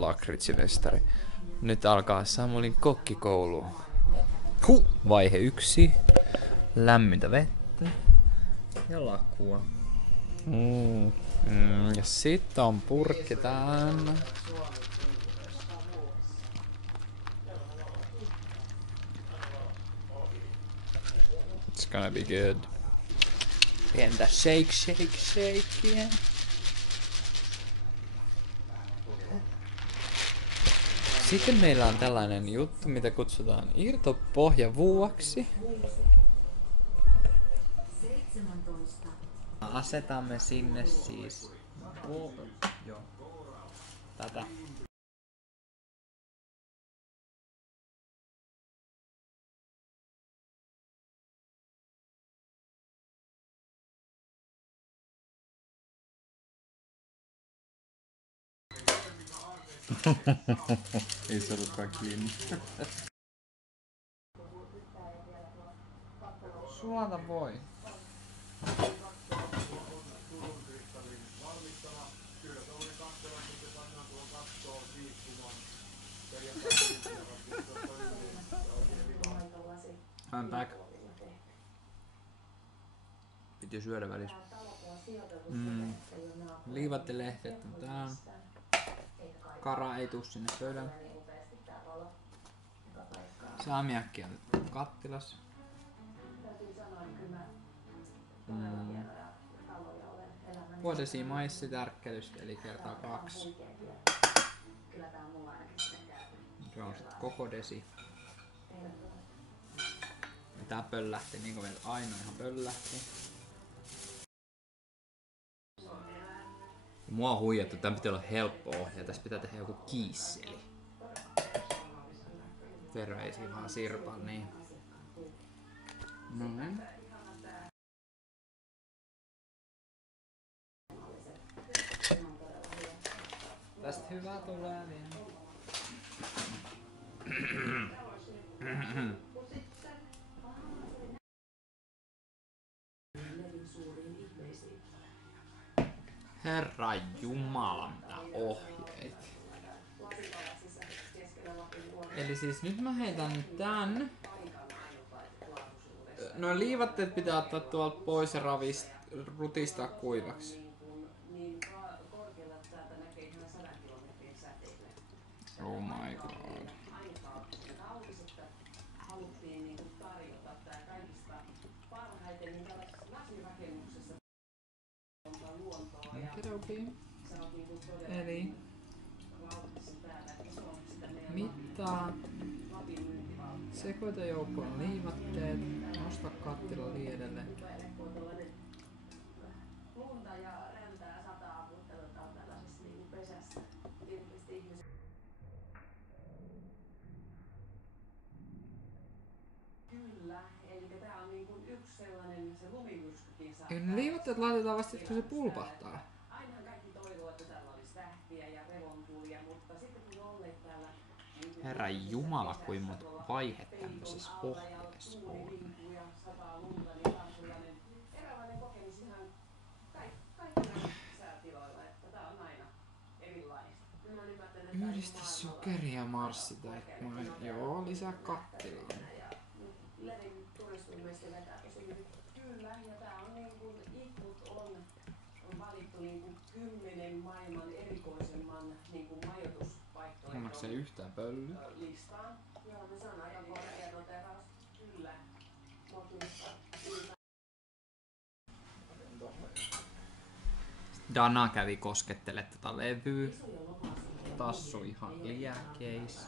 Lakritsimestari. Nyt alkaa Samulin kokkikoulu. Vaihe 1. Lämmintä vettä. Ja lakua. Ja sit on purkki täynnä. It's gonna be good. Pientä shakeä. Sitten meillä on tällainen juttu, mitä kutsutaan irtopohjavuoksi. Asetamme sinne siis tätä. Ei se ollutkaan kiinni. Sulata voi. I'm back. Piti syödä välissä. Liivat ja lehtet on täällä. Kara ei tuu sinne pöydälle. Saamiakki on kattilassa. Vuodesi maissitärkkelystä eli kertaa 2. Se on sit koko desi. Ja tää pöllähti niinku vielä aina ihan pöllähti. Mua on huijattu, tän pitää olla helppoa ja tässä pitää tehdä joku kiisseli. Terveisiä vaan Sirpan, niin. Noin. Tästä hyvää tulee vielä. Herra Jumala, mitä ohjeet. Eli siis nyt mä heitän tän. Noin liivatteet pitää ottaa tuolta pois ja rutistaa kuivaksi. Oh my god. Okidoki. Eli mittaa, sekoita joukkoon liivatteet, nosta kattila liedelle. Liivatteet laitetaan vasta sit, kun se pulpahtaa. Herra Jumala, kuin mut vaihe tämmöisessä ohjeessa on. Yhdistä sokeria ja marssiteikkoa. Joo, lisää kattilaan. Kyllä, ja tää on niinku, ikut on valittu niinku 10 maailman erikoisemman niinku majoituspaikkoja. Onko se yhtään pölly? Listaan. Joo, no se on aika korkea noteraus. Kyllä. Dana kävi koskettelemaan tätä levyä. Tassu ihan liäkeis.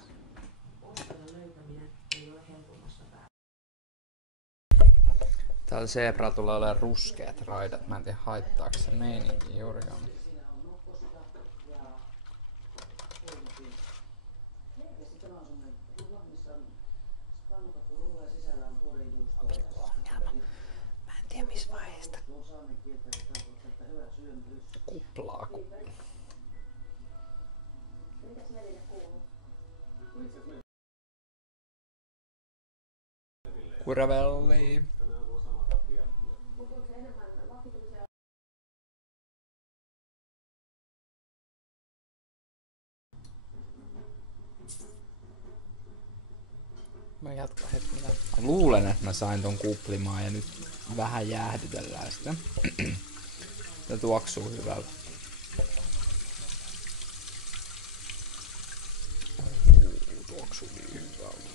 Täällä Zebra tulee olemaan ruskeat raidat. Mä en tiedä haittaako se meininki juurikaan. Mä en tiedä missä vaiheesta kuplaa Kuravelli. Mä jatkan hetkinen. Luulen, että mä sain ton kuplimaan ja nyt vähän jäähdytellään sitä. Tää tuoksuu hyvältä. Tuoksuu niin hyvältä.